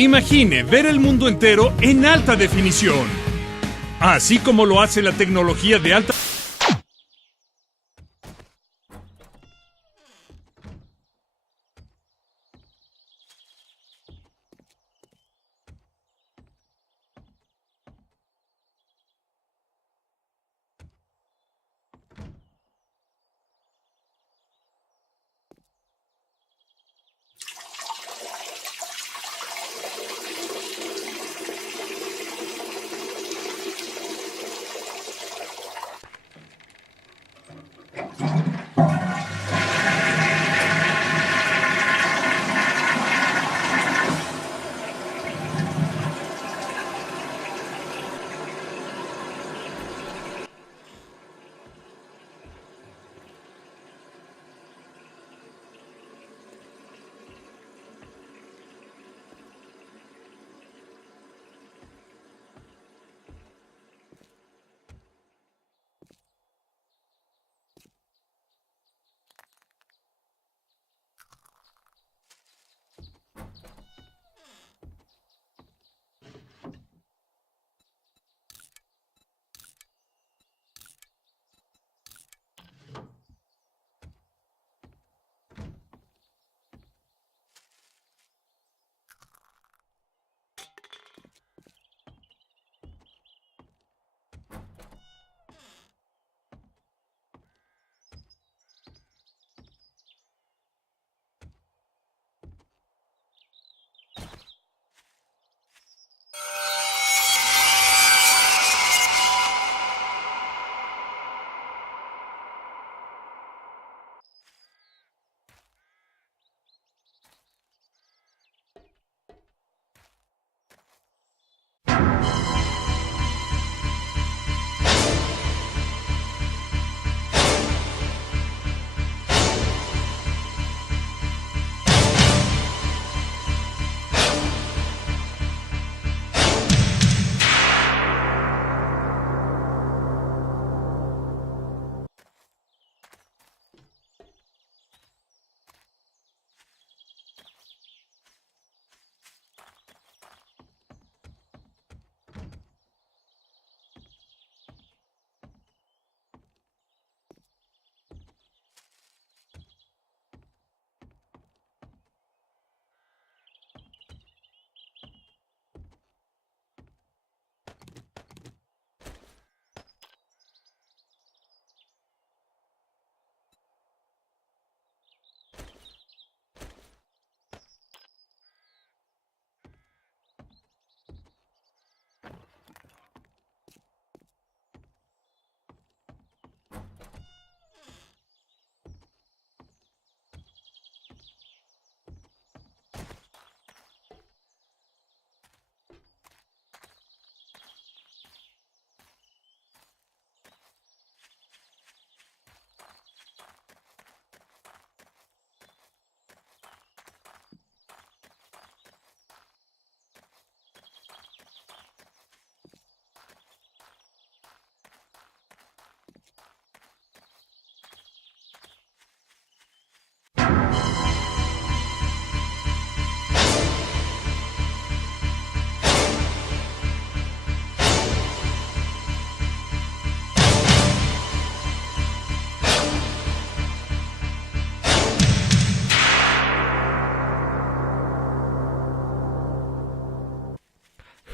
Imagine ver el mundo entero en alta definición, así como lo hace la tecnología de alta...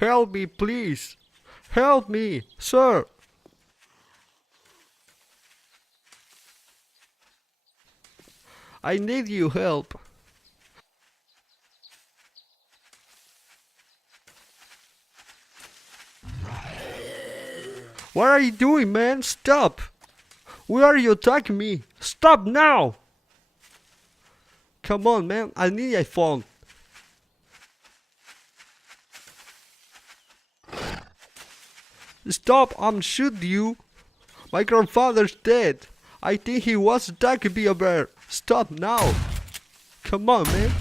Help me, please. Help me, sir. I need your help. What are you doing, man? Stop! Why are you attacking me? Stop now! Come on, man. I need a phone. Stop! I'm shooting you. My grandfather's dead. I think he was attacked by a bear. Stop now. Come on, man.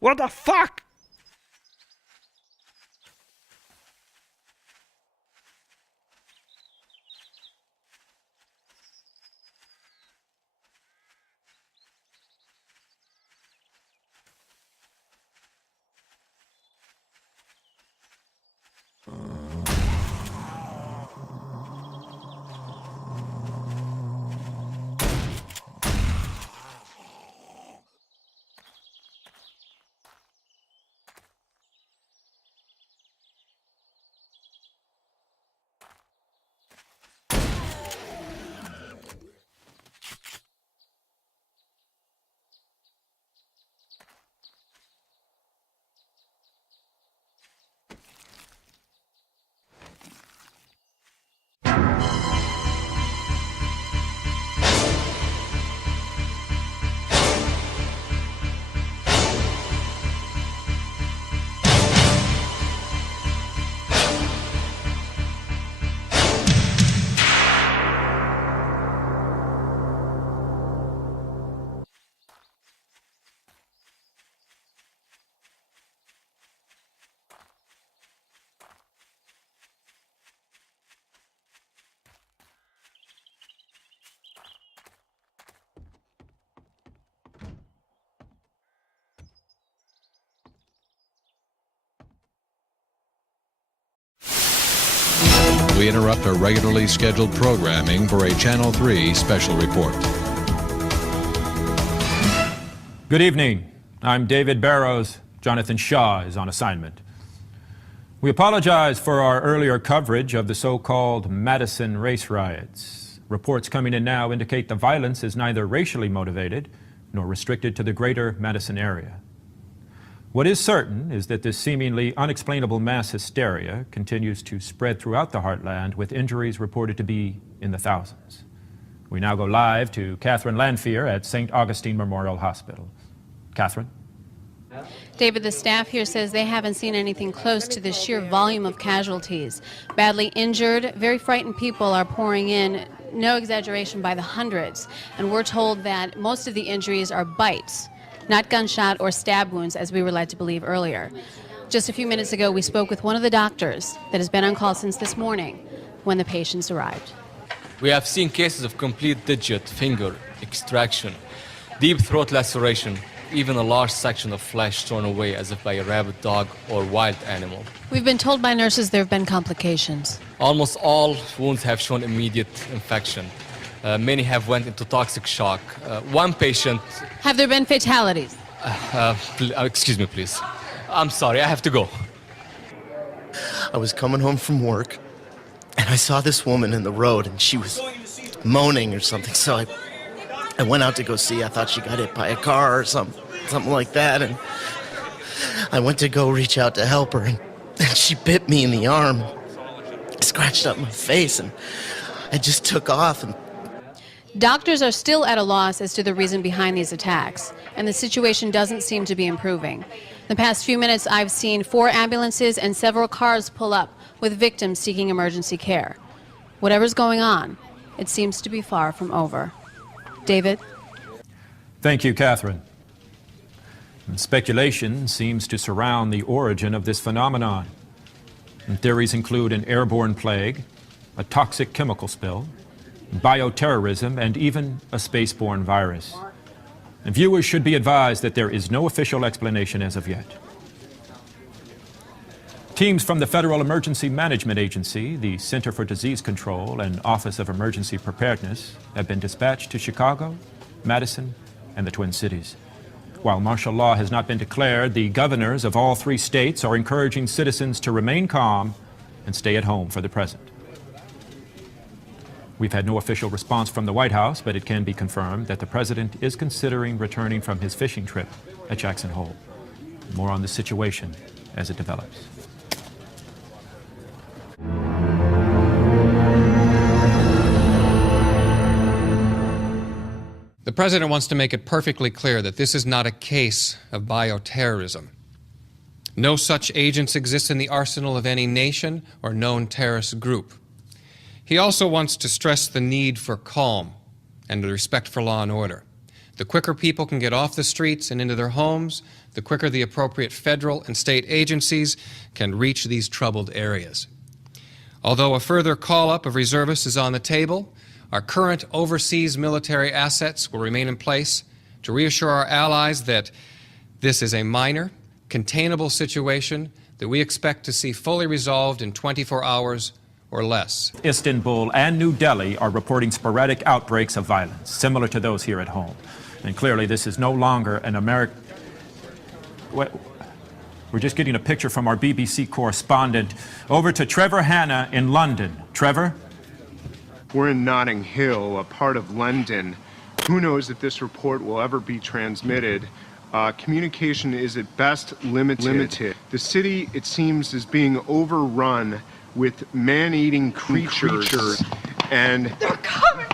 What the fuck? We interrupt our regularly scheduled programming for a Channel 3 special report. Good evening. I'm David Barrows. Jonathan Shaw is on assignment. We apologize for our earlier coverage of the so-called Madison race riots. Reports coming in now indicate the violence is neither racially motivated nor restricted to the greater Madison area. What is certain is that this seemingly unexplainable mass hysteria continues to spread throughout the heartland, with injuries reported to be in the thousands. We now go live to Catherine Lanphier at St. Augustine Memorial Hospital. Catherine? David, the staff here says they haven't seen anything close to the sheer volume of casualties. Badly injured, very frightened people are pouring in, no exaggeration, by the hundreds. And we're told that most of the injuries are bites, not gunshot or stab wounds, as we were led to believe earlier. Just a few minutes ago, we spoke with one of the doctors that has been on call since this morning when the patients arrived. We have seen cases of complete digit, finger extraction, deep throat laceration, even a large section of flesh torn away as if by a rabid dog or wild animal. We've been told by nurses there have been complications. Almost all wounds have shown immediate infection. Many have went into toxic shock. One patient... Have there been fatalities? Excuse me, please. I'm sorry, I have to go. I was coming home from work, and I saw this woman in the road, and she was moaning or something, so I went out to go see. I thought she got hit by a car or something like that, and I went to go reach out to help her, and she bit me in the arm, scratched up my face, and I just took off. And doctors are still at a loss as to the reason behind these attacks, and the situation doesn't seem to be improving. In the past few minutes, I've seen 4 ambulances and several cars pull up with victims seeking emergency care. Whatever's going on, it seems to be far from over. David? Thank you, Catherine. And speculation seems to surround the origin of this phenomenon. And theories include an airborne plague, a toxic chemical spill, bioterrorism, and even a spaceborne virus. And viewers should be advised that there is no official explanation as of yet. Teams from the Federal Emergency Management Agency, the Center for Disease Control, and Office of Emergency Preparedness have been dispatched to Chicago, Madison, and the Twin Cities. While martial law has not been declared, the governors of all 3 states are encouraging citizens to remain calm and stay at home for the present. We've had no official response from the White House, but it can be confirmed that the president is considering returning from his fishing trip at Jackson Hole. More on the situation as it develops. The president wants to make it perfectly clear that this is not a case of bioterrorism. No such agents exist in the arsenal of any nation or known terrorist group. He also wants to stress the need for calm and the respect for law and order. The quicker people can get off the streets and into their homes, the quicker the appropriate federal and state agencies can reach these troubled areas. Although a further call-up of reservists is on the table, our current overseas military assets will remain in place to reassure our allies that this is a minor, containable situation that we expect to see fully resolved in 24 hours or less. Istanbul and New Delhi are reporting sporadic outbreaks of violence, similar to those here at home. And clearly this is no longer an American... We're just getting a picture from our BBC correspondent. Over to Trevor Hanna in London. Trevor? We're in Notting Hill, a part of London. Who knows if this report will ever be transmitted. Communication is at best limited. The city, it seems, is being overrun with man-eating creatures. And... They're coming!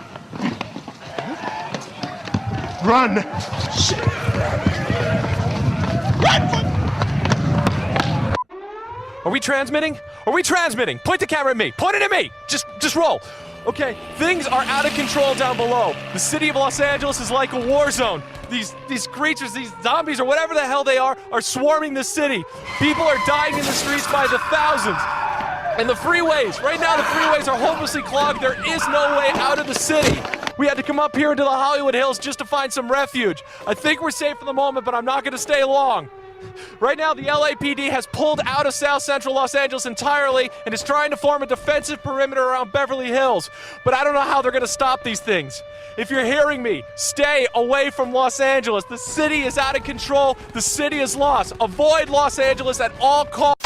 Run! Are we transmitting? Are we transmitting? Point the camera at me. Point it at me. Just roll. Okay, things are out of control down below. The city of Los Angeles is like a war zone. These creatures, these zombies or whatever the hell they are swarming the city. People are dying in the streets by the thousands. And the freeways, right now the freeways are hopelessly clogged. There is no way out of the city. We had to come up here into the Hollywood Hills just to find some refuge. I think we're safe for the moment, but I'm not gonna stay long. Right now, the LAPD has pulled out of South Central Los Angeles entirely and is trying to form a defensive perimeter around Beverly Hills. But I don't know how they're going to stop these things. If you're hearing me, stay away from Los Angeles. The city is out of control. The city is lost. Avoid Los Angeles at all costs.